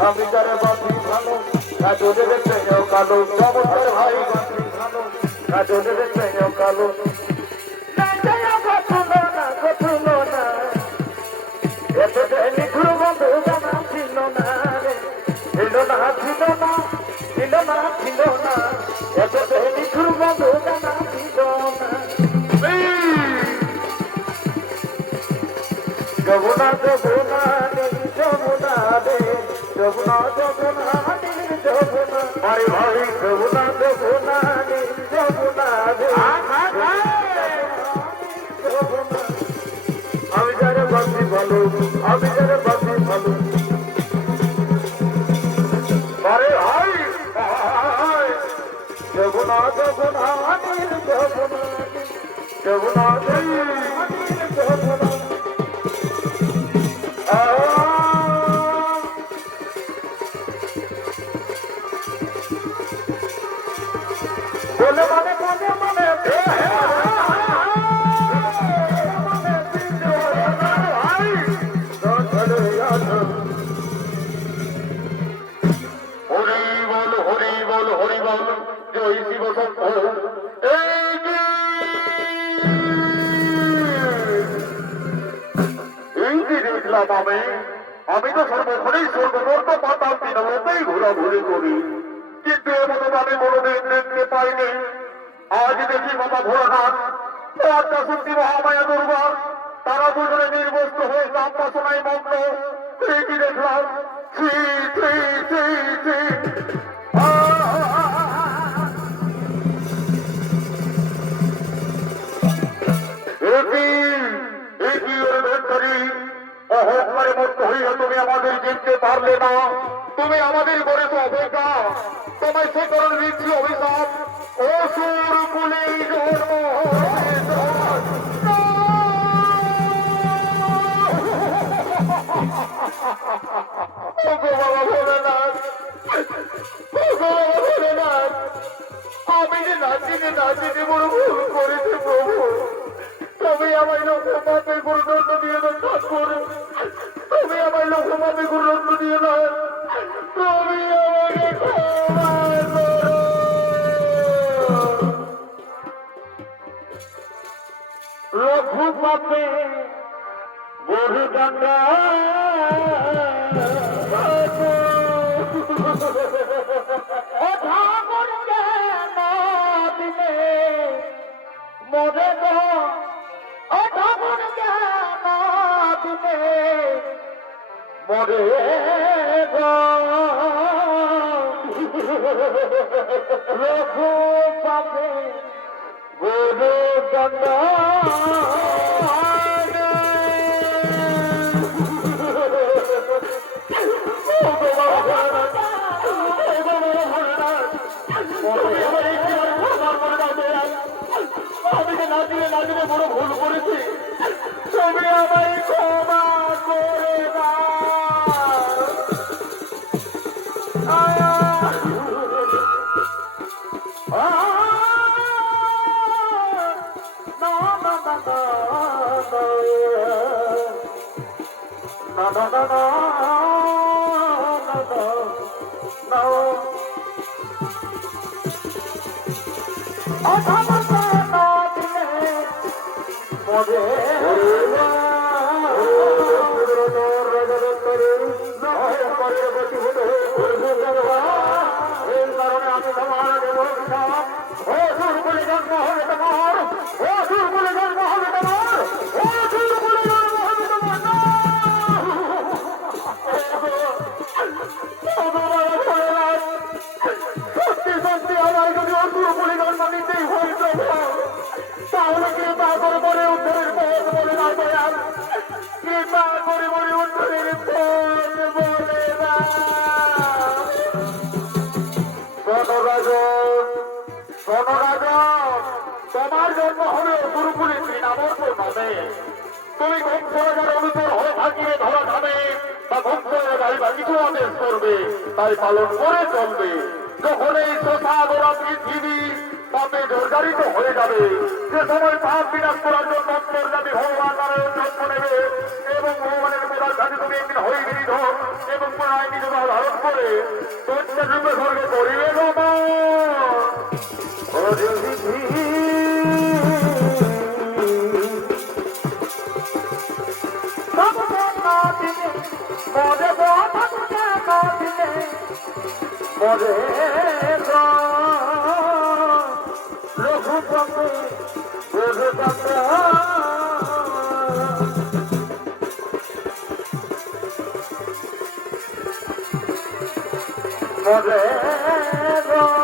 আমি যারে বাঁধি ভালো কাজলে দেখতে কালো চমৎকার ভাই বাঁধি ভালো কাজলে দেখতে কালো যমুনা যমুনা যমুনা রে যমুনা যমুনা যমুনা ভাই ভাই যমুনা যমুনা যমুনা রে আমি যারে বাঁধি ভালো আমি যারে বাঁধি ভালো আরে ভাই যমুনা যমুনা যমুনা যমুনা যমুনা বলে মানে মনে মনে হরি বল হরি বল জয় শিব শম্ভু এই যে দেখলাম আমি তো সর্বক্ষণেই সর্ববর্ত পাতাল তৃণমূলতেই ঘোরাঘুরি করি কিন্তু এমন আমি কোনোদিন দেখতে পাইনি আজ দেখি বাবা ভোলানাথ আত্মা শক্তি মহামায়া দুর্গা তারা দুজনে নির্বস্ত হয়ে নামবাসনায় মগ্ন এই কি দেখলাম অহংকারে মুক্ত হইয়া তুমি আমাদের জিততে পারলে না তুমি আমাদের করেছ অপেক্ষা তোমায় সে কারণ দিচ্ছি অভিশাপ অসুর কুলে আমি যে নাচিতে বড় ভুল করেছি প্রভু তুমি আমায় লোকমাপে গুরুদণ্ড দিয়ে দান করো তুমি আমায় লোকমাপে গুরুদণ্ড দিয়ে দাও তুমি আমাকে ক্ষমা করো লোকমাপে গুরুদণ্ড মরে মরে রঘু পাবে গুরু দণ্ড আমি যে নাচিয়ে বড় ভুল করেছি তুমি আমায় ক্ষমা করে তোমার জন্ম হবে গুরুকুলে তৃণাবর্ত নামে তুমি ঘুমসরাজার অনুচর হয়ে থাকিবে ধরা ধামে বা ঘুমসরাজাই বা কিছু আদেশ করবে তাই পালন করে চলবে যখন এই শোষাগরা পৃথিবী পাপে জর্জরিত হয়ে যাবে সে সময় পাপ বিনাশ করার জন্য অন্তর্যামী ভগবান নারায়ণ জন্ম নেবে একদিন হয়ে নিধন এবং পুনরায় নিজ ধারণ করে দৈত্যরূপে স্বর্গে করিবে Forever.